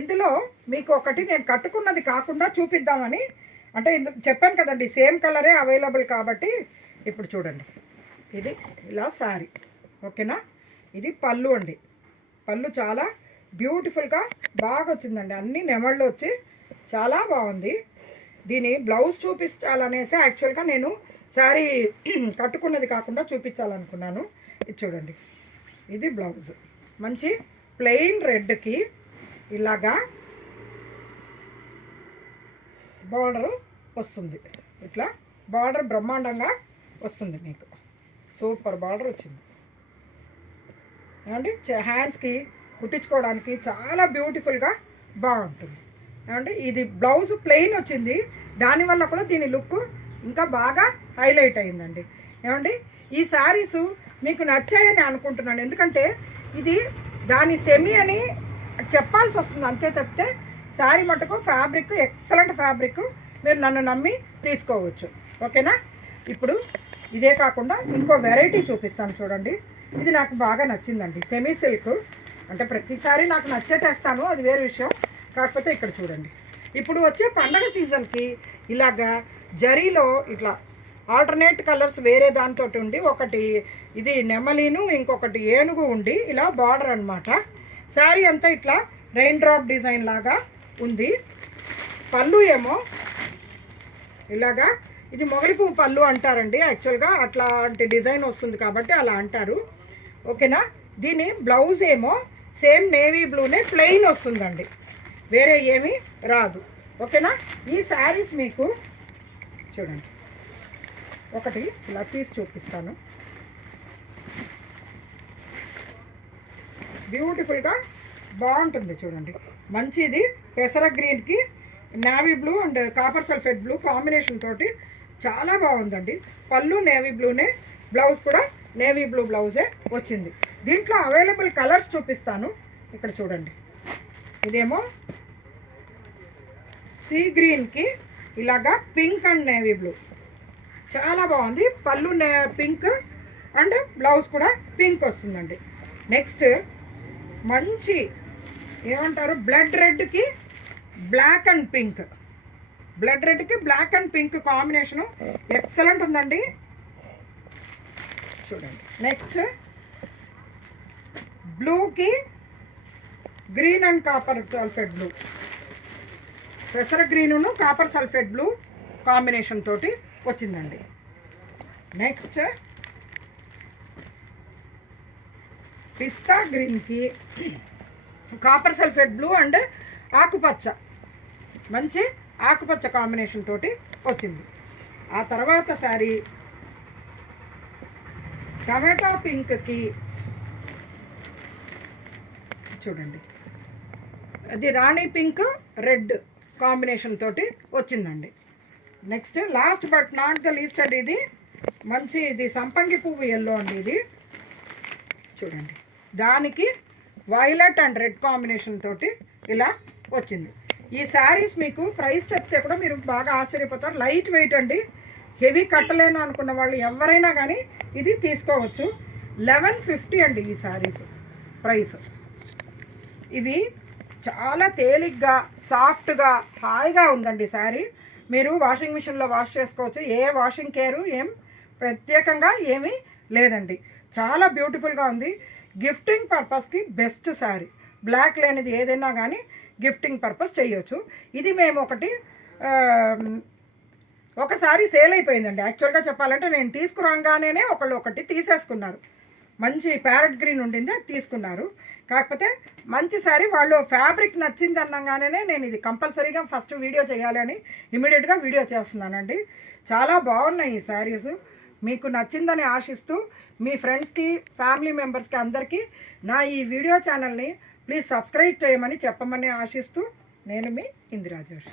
ఇందులో మీకు ఒకటి నేను కట్టుకున్నది కాకుండా చూపిద్దామని, అంటే చెప్పాను కదండి సేమ్ కలరే అవైలబుల్ కాబట్టి. ఇప్పుడు చూడండి, ఇది ఇలా శారీ, ఓకేనా. ఇది పళ్ళు అండి. పళ్ళు చాలా బ్యూటిఫుల్గా బాగా వచ్చిందండి, అన్ని నెమళ్ళు వచ్చి చాలా బాగుంది. దీని బ్లౌజ్ చూపించాలనేసి యాక్చువల్గా నేను శారీ కట్టుకున్నది కాకుండా చూపించాలనుకున్నాను. ఇది చూడండి, ఇది బ్లౌజ్ మంచి ప్లెయిన్ రెడ్కి ఇలాగా బార్డర్ వస్తుంది. ఇట్లా బార్డర్ బ్రహ్మాండంగా వస్తుంది మీకు, సూపర్ బార్డర్ వచ్చింది ఏమండి. హ్యాండ్స్కి కుట్టించుకోవడానికి చాలా బ్యూటిఫుల్గా బాగుంటుంది ఏమండి. ఇది బ్లౌజ్ ప్లెయిన్ వచ్చింది, దానివల్ల కూడా దీని లుక్ ఇంకా బాగా హైలైట్ అయిందండి ఏమండి. ఈ శారీస్ మీకు నచ్చాయని అనుకుంటున్నాను, ఎందుకంటే ఇది దాని సెమీ అని చెప్పాల్సి వస్తుంది అంతే తప్పితే శారీ మటుకు ఫ్యాబ్రిక్ ఎక్సలెంట్ ఫ్యాబ్రిక్, మీరు నన్ను నమ్మి తీసుకోవచ్చు, ఓకేనా. ఇప్పుడు ఇదే కాకుండా ఇంకో వెరైటీ చూపిస్తాను చూడండి. ఇది నాకు బాగా నచ్చిందండి, సెమీ సిల్క్. అంటే ప్రతిసారి నాకు నచ్చే తెస్తాను, అది వేరే విషయం. కాకపోతే ఇక్కడ చూడండి, ఇప్పుడు వచ్చే పండగ సీజన్కి ఇలాగా జరీలో ఇట్లా ఆల్టర్నేట్ కలర్స్ వేరే దాంతో ఉండి, ఒకటి ఇది నెమలీను ఇంకొకటి ఏనుగు ఉండి ఇలా బార్డర్ అనమాట. శారీ అంతా ఇట్లా రెయిన్ డ్రాప్ డిజైన్ లాగా ఉంది. పళ్ళు ఏమో ఇలాగా, ఇది మొగలి పువ్వు పళ్ళు అంటారండి యాక్చువల్గా, అట్లాంటి డిజైన్ వస్తుంది కాబట్టి అలా అంటారు, ఓకేనా. దీని బ్లౌజ్ ఏమో సేమ్ నేవీ బ్లూనే ప్లెయిన్ వస్తుందండి, వేరే ఏమీ రాదు, ఓకేనా. ఈ శారీస్ మీకు చూడండి, ఒకటి ఇలా తీసి చూపిస్తాను. బ్యూటిఫుల్గా బాగుంటుంది చూడండి. మంచిది పెసర గ్రీన్కి navy blue and copper sulphate blue combination తోటి చాలా బాగుందండి. పళ్ళు నేవీ బ్లూనే, బ్లౌజ్ కూడా నేవీ బ్లూ బ్లౌజే వచ్చింది. దీంట్లో అవైలబుల్ కలర్స్ చూపిస్తాను. ఇక్కడ చూడండి, ఇదేమో సీ గ్రీన్కి ఇలాగా పింక్ అండ్ నేవీ బ్లూ చాలా బాగుంది. పళ్ళు పింక్ అండ్ బ్లౌజ్ కూడా పింక్ వస్తుందండి. నెక్స్ట్ మంచి ఏమంటారు బ్లడ్ రెడ్కి బ్లాక్ అండ్ పింక్, బ్లడ్ రెడ్కి black and pink combination excellent ఉందండి చూడండి. నెక్స్ట్ బ్లూకి green and copper sulphate blue, పెసర green copper sulphate blue combination తోటి వచ్చిందండి. నెక్స్ట్ పిస్తా గ్రీన్కి కాపర్ సల్ఫేట్ బ్లూ అండ్ ఆకుపచ్చ, మంచి ఆకుపచ్చ కాంబినేషన్ తోటి వచ్చింది. ఆ తర్వాత శారీ టమాటా పింక్కి చూడండి, అది రాణి పింక్ రెడ్ కాంబినేషన్ తోటి వచ్చిందండి. Next last but not the least అండి, ఇది మంచి ఇది సంపంగి పువ్వు ఎల్లో అండి. ఇది చూడండి, దానికి వైలెట్ అండ్ రెడ్ కాంబినేషన్ తోటి ఇలా వచ్చింది. ఈ శారీస్ మీకు ప్రైస్ చెప్తే కూడా మీరు బాగా ఆశ్చర్యపోతారు. లైట్ వెయిట్ అండి, హెవీ కట్టలేను అనుకున్న వాళ్ళు ఎవరైనా కానీ ఇది తీసుకోవచ్చు. 1150 అండి ఈ శారీస్ ప్రైస్. ఇవి చాలా తేలిగ్గా సాఫ్ట్గా హాయిగా ఉందండి శారీ. మీరు వాషింగ్ మిషన్లో వాష్ చేసుకోవచ్చు, ఏ వాషింగ్ కేరు ఏం ప్రత్యేకంగా ఏమీ లేదండి. చాలా బ్యూటిఫుల్గా ఉంది. గిఫ్టింగ్ పర్పస్కి బెస్ట్ శారీ, బ్లాక్ లేనిది ఏదైనా కానీ గిఫ్టింగ్ పర్పస్ చేయొచ్చు. ఇది మేము ఒకసారి సేల్ అయిపోయిందండి. యాక్చువల్గా చెప్పాలంటే నేను తీసుకురాగానే ఒకటి తీసేసుకున్నారు, మంచి ప్యారెట్ గ్రీన్ ఉండింది, అది తీసుకున్నారు. కాకపోతే మంచి శారీ, వాళ్ళు ఫ్యాబ్రిక్ నచ్చింది అనగానే నేను ఇది కంపల్సరీగా ఫస్ట్ వీడియో చేయాలి అని ఇమీడియట్గా వీడియో చేస్తున్నానండి. చాలా బాగున్నాయి ఈ శారీస్. మీకు నచ్చిందని ఆశిస్తూ మీ ఫ్రెండ్స్కి ఫ్యామిలీ మెంబర్స్కి అందరికీ నా ఈ వీడియో ఛానల్ని ప్లీజ్ సబ్స్క్రైబ్ చేయమని చెప్పమని ఆశిస్తూ నేను మీ ఇందిరా జోషి.